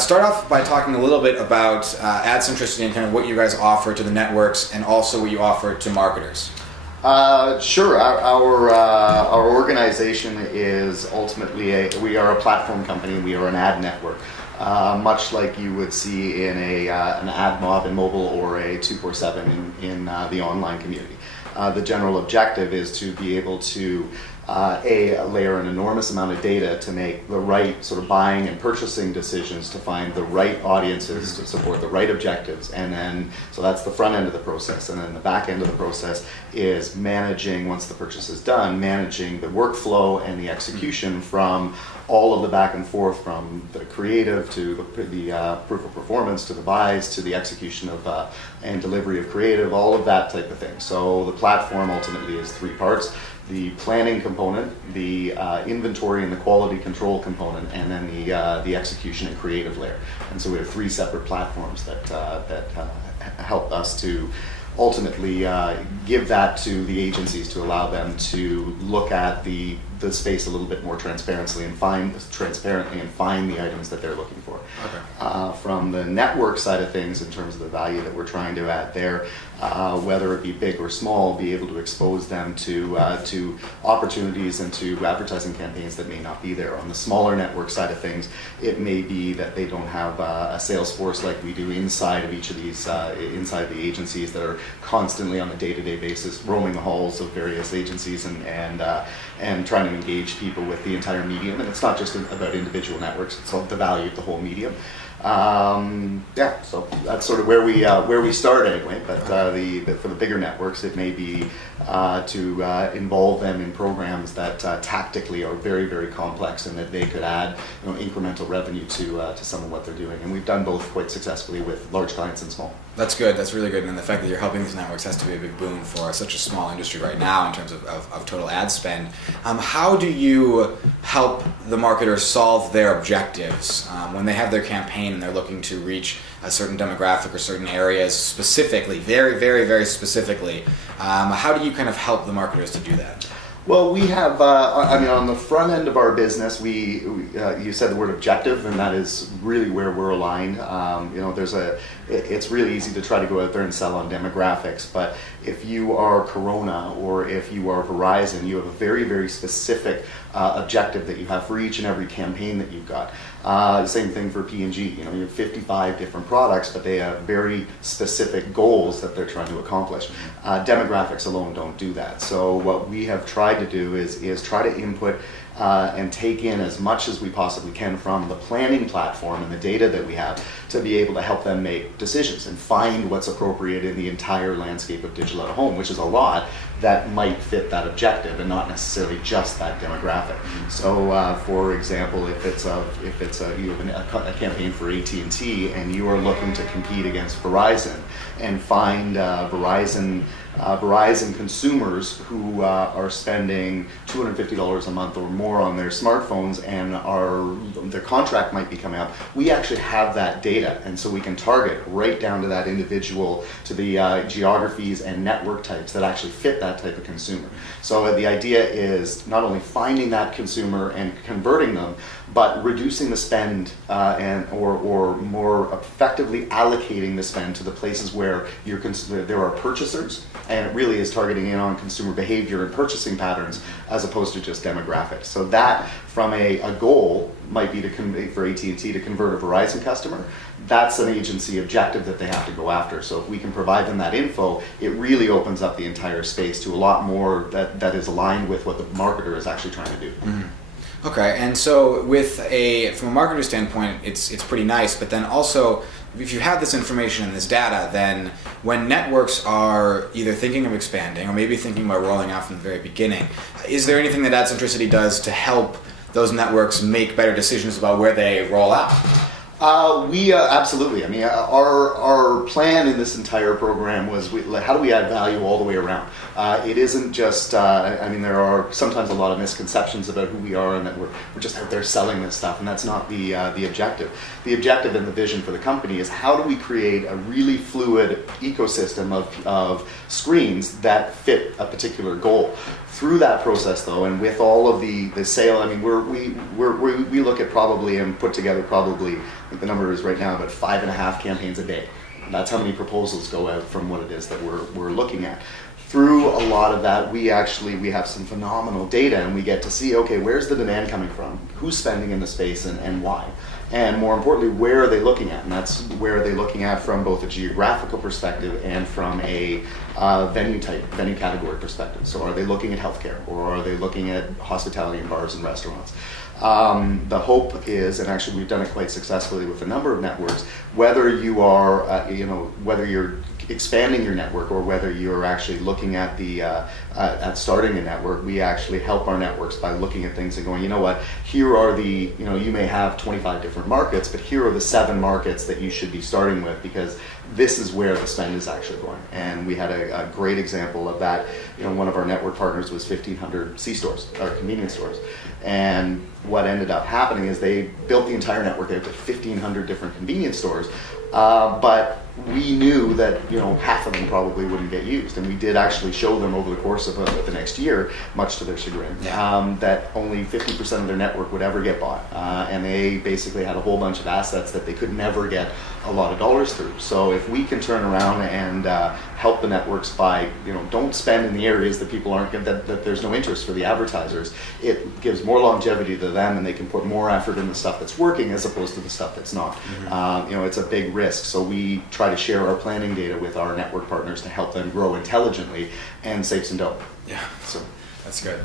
Start off by talking a little bit about Adcentricity and kind of what you guys offer to the networks and also what you offer to marketers. Sure. Our organization is ultimately we are a platform company. We are an ad network, much like you would see in an ad mob in mobile or a 247 in the online community. The general objective is to be able to layer an enormous amount of data to make the right sort of buying and purchasing decisions, to find the right audiences to support the right objectives, and then so that's the front end of the process, and then the back end of the process is managing, once the purchase is done, managing the workflow and the execution from all of the back and forth, from the creative to the proof of performance to the buys to the execution of and delivery of creative, all of that type of thing. So the platform ultimately is three parts: the planning component, the inventory and the quality control component, and then the execution and creative layer. And so we have three separate platforms that help us to ultimately give that to the agencies to allow them to look at the space a little bit more transparently and find the items that they're looking for. Okay. From the network side of things, in terms of the value that we're trying to add there, whether it be big or small, be able to expose them to opportunities and to advertising campaigns that may not be there. On the smaller network side of things, it may be that they don't have a sales force like we do inside of each of these, inside the agencies, that are constantly on a day-to-day basis roaming the halls of various agencies and trying to engage people with the entire medium. And it's not just about individual networks, it's the value of the whole medium. So that's sort of where we start anyway. But for the bigger networks, it may be to involve them in programs that tactically are very, very complex, and that they could add incremental revenue to some of what they're doing. And we've done both quite successfully with large clients and small. That's good. That's really good. And the fact that you're helping these networks has to be a big boon for such a small industry right now in terms of total ad spend. How do you help the marketers solve their objectives when they have their campaign and they're looking to reach a certain demographic or certain areas specifically, very, very, very specifically? How do you kind of help the marketers to do that? Well, we have, on the front end of our business, you said the word objective, and that is really where we're aligned. It's really easy to try to go out there and sell on demographics, but if you are Corona or if you are Verizon, you have a very, very specific objective that you have for each and every campaign that you've got. Same thing for P&G. You have 55 different products, but they have very specific goals that they're trying to accomplish. Demographics alone don't do that. So what we have tried to do is try to input and take in as much as we possibly can from the planning platform and the data that we have to be able to help them make decisions and find what's appropriate in the entire landscape of digital at home, which is a lot, that might fit that objective and not necessarily just that demographic. So, for example, if you have a campaign for AT&T and you are looking to compete against Verizon and find Verizon consumers who are spending $250 a month or more on their smartphones, and their contract might be coming up, we actually have that data, and so we can target right down to that individual, to the geographies and network types that actually fit that type of consumer. So the idea is not only finding that consumer and converting them, but reducing the spend or more effectively allocating the spend to the places where there are purchasers, and it really is targeting in on consumer behavior and purchasing patterns as opposed to just demographics. So that, from a goal, might be for AT&T to convert a Verizon customer. That's an agency objective that they have to go after. So if we can provide them that info, it really opens up the entire space to a lot more that is aligned with what the marketer is actually trying to do. Mm-hmm. Okay, and so from a marketer standpoint, it's pretty nice, but then also, if you have this information and this data, then when networks are either thinking of expanding or maybe thinking about rolling out from the very beginning, is there anything that Adcentricity does to help those networks make better decisions about where they roll out? We absolutely. I mean, our plan in this entire program was how do we add value all the way around? It isn't just. There are sometimes a lot of misconceptions about who we are and that we're just out there selling this stuff, and that's not the objective. The objective and the vision for the company is how do we create a really fluid ecosystem of screens that fit a particular goal. Through that process, though, and with all of the sale, I mean, we look at probably and put together probably, I think the number is right now about 5.5 campaigns a day. That's how many proposals go out from what it is that we're looking at. Through a lot of that, we have some phenomenal data, and we get to see, okay, where's the demand coming from? Who's spending in the space, and why? And more importantly, where are they looking at? And that's where are they looking at from both a geographical perspective and from a venue category perspective. So are they looking at healthcare, or are they looking at hospitality and bars and restaurants? The hope is, and actually we've done it quite successfully with a number of networks, whether you are, whether you're expanding your network or whether you're actually looking at at starting a network, we actually help our networks by looking at things and going, you know what, here are you may have 25 different markets, but here are the 7 markets that you should be starting with, because this is where the spend is actually going. And we had a great example of that. One of our network partners was 1,500 C-stores, or convenience stores. And what ended up happening is they built the entire network out with 1,500 different convenience stores, but we knew that half of them probably wouldn't get used, and we did actually show them over the course of the next year, much to their chagrin, that only 50% of their network would ever get bought, and they basically had a whole bunch of assets that they could never get a lot of dollars through. So if we can turn around and help the networks by don't spend in the areas that people aren't that there's no interest for the advertisers, it gives more longevity to them, and they can put more effort in the stuff that's working as opposed to the stuff that's not. It's a big risk, so we try to share our planning data with our network partners to help them grow intelligently and save some dough. Yeah, so that's good.